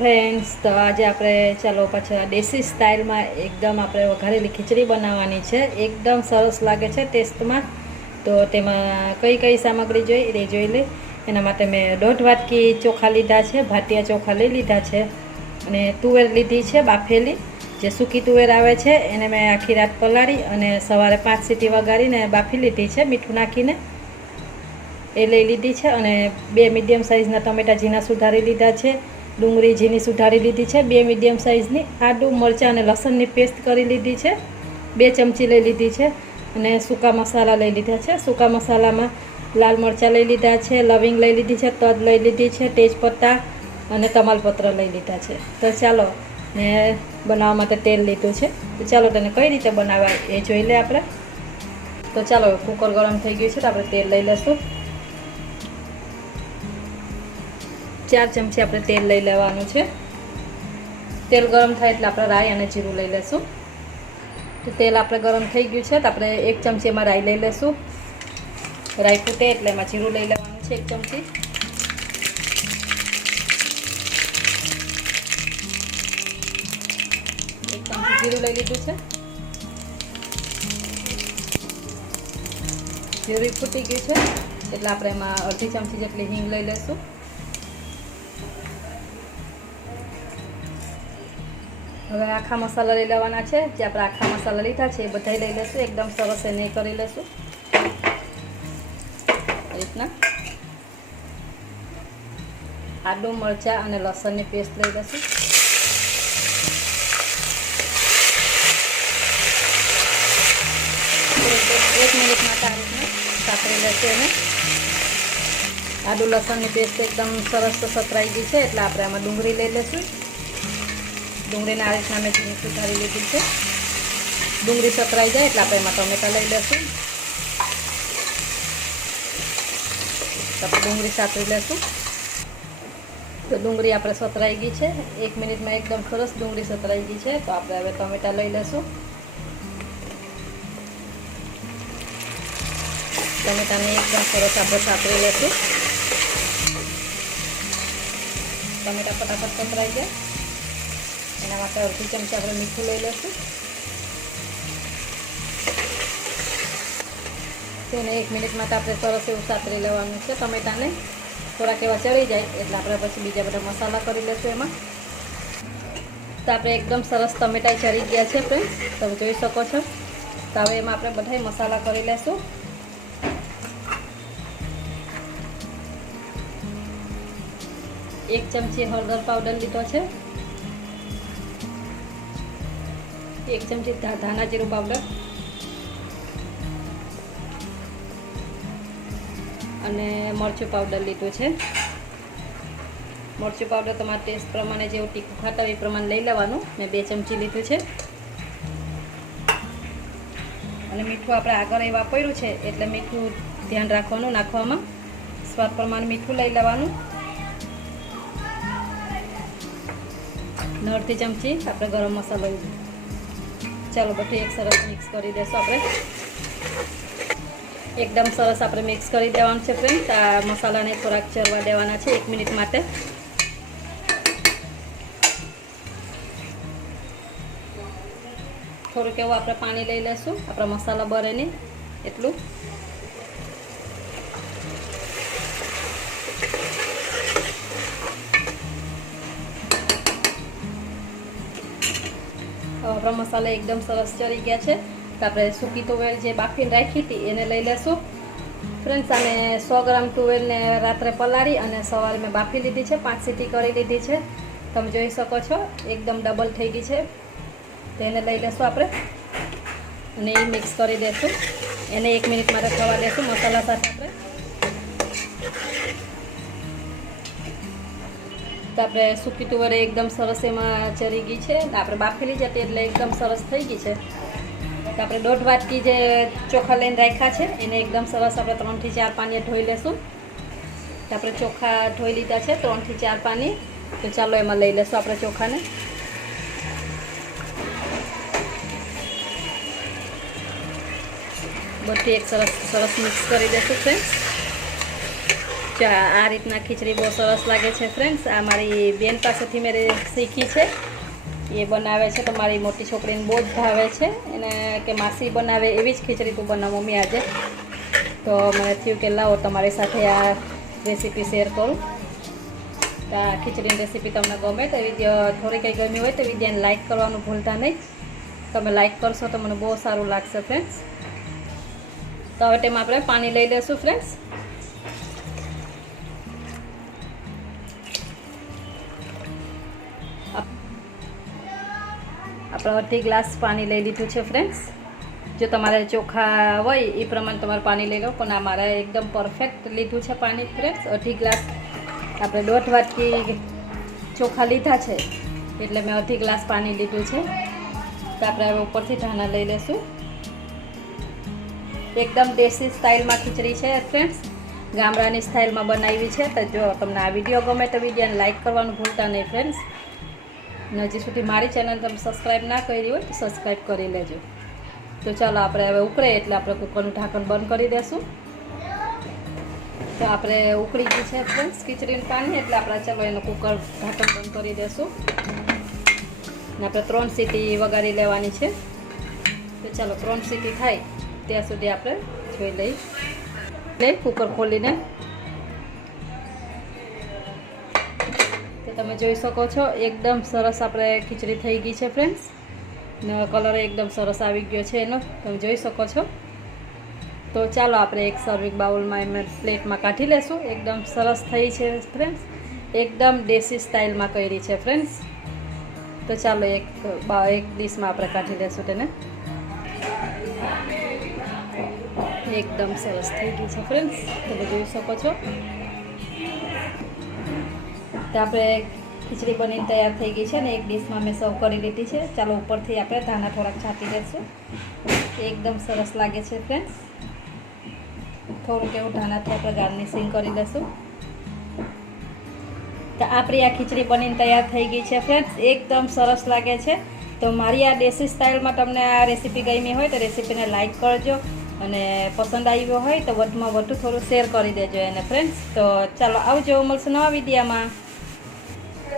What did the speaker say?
Friends, તો આજે આપણે ચાલો પાછા દેશી સ્ટાઇલમાં એકદમ આપણે વઘારેલી ખીચડી બનાવવાની છે. એકદમ સરસ લાગે છે ટેસ્ટમાં. તો તેમાં કઈ કઈ સામગ્રી જોઈ એ જોઈ લે. એના માટે મેં દોઢ વાટકી ચોખા લીધા છે, ભાટિયા ચોખા લઈ લીધા છે અને તુવેર લીધી છે, બાફેલી. જે સૂકી તુવેર આવે છે એને મેં આખી રાત પલાળી અને સવારે પાંચ સીટી વગાડીને બાફી લીધી છે, મીઠું નાખીને. એ લઈ લીધી છે અને બે મીડિયમ સાઇઝના ટમેટા ઝીણા સુધારી લીધા છે. ડુંગળી ઝીણી સુધારી લીધી છે, બે મીડિયમ સાઇઝની આદુ મરચાં અને લસણની પેસ્ટ કરી લીધી છે, બે ચમચી લઈ લીધી છે અને સૂકા મસાલા લઈ લીધા છે. સૂકા મસાલામાં લાલ મરચાં લઈ લીધા છે, લવિંગ લઈ લીધી છે તજ લઈ લીધી છે, તેજપત્તા અને તમાલપત્ર લઈ લીધા છે. તો ચાલો ને બનાવવા માટે તેલ લીધું છે. તો ચાલો તેને કઈ રીતે બનાવવા એ જોઈ લે આપણે. તો ચાલો કુકર ગરમ થઈ ગયું છે, તો આપણે તેલ લઈ લઈશું. ચાર ચમચી આપણે તેલ લઈ લેવાનું છે. તેલ ગરમ થાય એટલે આપણે રાઈ અને જીરું લઈ લઈશું તો તેલ આપણે ગરમ થઈ ગયું છે તો આપણે એક ચમચી એમાં રાઈ લઈ લઈશું રાઈ ફૂટે એટલે એમાં જીરું લઈ લેવાનું છે એક ચમચી. એક ચમચી જીરું લઈ લીધું છે. જીરું ફૂટી ગયું છે એટલે આપણે એમાં અડધી ચમચી જેટલી હિંગ લઈ લઈશું હવે આખા મસાલા લઈ લેવાના છે. જે આપણે આખા મસાલા લીધા છે એ બધા લઈ લઈશું એકદમ સરસ એને કરી લઈશું રીતના. આદુ, મરચાં અને લસણની પેસ્ટ લઈ લઈશું એક મિનિટ માટે આ રીતના સાતરી લેશે એને. આદુ, લસણની પેસ્ટ એકદમ સરસ સતરાઈ ગઈ છે, એટલે આપણે આમાં ડુંગળી લઈ લઈશું ડુંગળીને આ રીતના મેં ઝીણી સુધારી લીધી છે. ડુંગળી સતરાઈ જાય એટલે આપણે એમાં ટમેટા લઈ લઈશું આપણે ડુંગળી સાતરી લઈશું તો ડુંગળી આપણે સતરાઈ ગઈ છે. એક મિનિટમાં એકદમ સરસ ડુંગળી સતરાઈ ગઈ છે. તો આપણે હવે ટમેટા લઈ લઈશું ટમેટાને એકદમ સરસ આપણે સાતરી લઈશું ટમેટા ફટાફટ સતરાઈ જાય. એના માટે અડધી ચમચી આપણે મીઠું લઈ લઈશું. તેને એક મિનિટ માટે આપણે સરસ એવું સાતરી લેવાનું છે. ટમેટાને થોડાક એવા ચડી જાય એટલે આપણે પછી બીજા બધા મસાલા કરી લઈશું એમાં. તો આપણે એકદમ સરસ ટમેટા ચડી ગયા છે ફ્રેન્ડ તમે જોઈ શકો છો. તો હવે એમાં આપણે બધા મસાલા કરી લઈશું એક ચમચી હળદર પાવડર લીધો છે. એક ચમચી ધાના જીરું પાવડર અને મરચું પાવડર લીધું છે. મરચું પાવડર તમારા ટેસ્ટ પ્રમાણે જેવું તીખું ખાતા એ પ્રમાણે લઈ લેવાનું. મેં બે ચમચી લીધું છે. અને મીઠું આપણે આગળ એ વાપર્યું છે, એટલે મીઠું ધ્યાન રાખવાનું, નાખવામાં. સ્વાદ પ્રમાણે મીઠું લઈ લેવાનું. નળથી ચમચી આપણે ગરમ મસાલો ચાલો બધું એક સરસ મિક્સ કરી દઈશું આપણે. એકદમ સરસ આપણે મિક્સ કરી દેવાનું છે ફ્રેન્ડ આ મસાલાને થોડાક ચરવા દેવાના છે એક મિનિટ માટે. થોડુંક એવું આપણે પાણી લઈ લઈશું આપણા મસાલા બરે એટલું. આપણા મસાલા એકદમ સરસ ચડી ગયા છે. તો આપણે સૂકી તુવેર જે બાફીને રાખી હતી, એને લઈ લેશું. ફ્રેન્ડ્સ અને સો ગ્રામ તુવેરને રાત્રે પલાળી અને સવારે મેં બાફી લીધી છે, પાંચ સીટી કરી લીધી છે. તમે જોઈ શકો છો, એકદમ ડબલ થઈ ગઈ છે. તો એને લઈ લેશું આપણે અને એ મિક્સ કરી દઈશું એને એક મિનિટ માટે થવા દઈશું મસાલા સાથે તો આપણે સૂકી તુવરે એકદમ સરસ એમાં ચરી ગઈ છે. આપણે બાફેલી જ હતી એટલે એકદમ સરસ થઈ ગઈ છે. તો આપણે દોઢ વાટકી જે ચોખા લઈને રાખ્યા છે, એને એકદમ સરસ આપણે ત્રણથી ચાર પાણીએ ધોઈ લેશું. તો આપણે ચોખા ધોઈ લીધા છે, ત્રણથી ચાર પાણી તો ચાલો એમાં લઈ લેશું આપણે ચોખાને. બધી એક સરસ સરસ મિક્સ કરી દેશું ફ્રેન્ડ્સ આ રીતના ખીચડી બહુ સરસ લાગે છે ફ્રેન્ડ્સ આ મારી બેન પાસેથી મેં શીખી છે. એ બનાવે છે તો મારી મોટી છોકરીને બહુ જ ભાવે છે. એને કે માસી બનાવે એવી જ ખીચડી તું બનાવ મમ્મી આજે. તો મને થયું કે લાવો તમારી સાથે આ રેસીપી શેર કરું. તો આ ખીચડીની રેસીપી તમને ગમે તો વીડિયો થોડી કંઈ ગમી હોય તો વિડીયોને લાઇક કરવાનું ભૂલતા નહીં. તમે લાઇક કરશો તો મને બહુ સારું લાગશે ફ્રેન્ડ્સ તો હવે તેમાં આપણે પાણી લઈ લઈશું ફ્રેન્ડ્સ આપણે અડધી ગ્લાસ પાણી લઈ લીધું છે ફ્રેન્ડ્સ જો તમારે ચોખા હોય એ પ્રમાણે તમારે પાણી લઈ લો પણ આ મારે એકદમ પરફેક્ટ લીધું છે પાણી ફ્રેન્ડ્સ અઢી ગ્લાસ આપણે દોઢ વાટકી ચોખા લીધા છે, એટલે મેં અડધી ગ્લાસ પાણી લીધું છે. તો આપણે હવે ઉપરથી ધાણા લઈ લઈશું એકદમ દેશી સ્ટાઇલમાં ખીચડી છે ફ્રેન્ડ્સ ગામડાની સ્ટાઇલમાં બનાવી છે. તો જો તમને આ વીડિયો ગમે તો વિડીયોને લાઇક કરવાનું ભૂલતા નહીં ફ્રેન્ડ્સ ને હજી સુધી મારી ચેનલ તમે સબસ્ક્રાઈબ ના કરી હોય તો સબસ્ક્રાઈબ કરી લેજો. તો ચાલો આપણે હવે ઉકળે એટલે આપણે કુકરનું ઢાંકણ બંધ કરી દેશું. તો આપણે ઉકળી ગયું છે ફ્રેન્ડ્સ ખીચડીનું પાણી, એટલે આપણે ચાલો એનું કુકર ઢાંકણ બંધ કરી દેશું. ને આપણે ત્રણ સીટી વગાડી લેવાની છે. તો ચાલો ત્રણ સીટી થાય, ત્યાં સુધી આપણે જોઈ લઈ લઈ કુકર ખોલીને તો તમે જોઈ શકો છો, એકદમ સરસ આપણે ખીચડી થઈ ગઈ છે ફ્રેન્ડ્સ કલર એકદમ સરસ આવી ગયો છે એનો. તમે જોઈ શકો છો. તો ચાલો આપણે એક સર્વિંગ બાઉલમાં એમ પ્લેટમાં કાઢી લેશું. એકદમ સરસ થઈ છે ફ્રેન્ડ્સ એકદમ દેશી સ્ટાઇલમાં કરી છે ફ્રેન્ડ્સ તો ચાલો એક એક ડીશમાં આપણે કાઢી લેશું તેને. એકદમ સરસ થઈ ગઈ છે ફ્રેન્ડ્સ તમે જોઈ શકો છો. તો આપણે ખીચડી બનીને તૈયાર થઈ ગઈ છે ને એક ડીશમાં મેં સર્વ કરી લીધી છે. ચાલો ઉપરથી આપણે ધાણા થોડાક છાંટી દઈશું એકદમ સરસ લાગે છે ફ્રેન્ડ્સ. થોડુંક એવું ધાણાથી આપણે ગાર્નિશિંગ કરી દઈશું તો આપણી આ ખીચડી બનીને તૈયાર થઈ ગઈ છે ફ્રેન્ડ્સ. એકદમ સરસ લાગે છે. તો મારી આ દેશી સ્ટાઇલમાં તમને આ રેસીપી ગમી હોય તો રેસીપીને લાઇક કરજો અને પસંદ આવ્યો હોય તો વધુમાં વધુ થોડું શેર કરી દેજો એને ફ્રેન્ડ્સ. તો ચાલો આવજો મળશે નવા વિડીયામાં.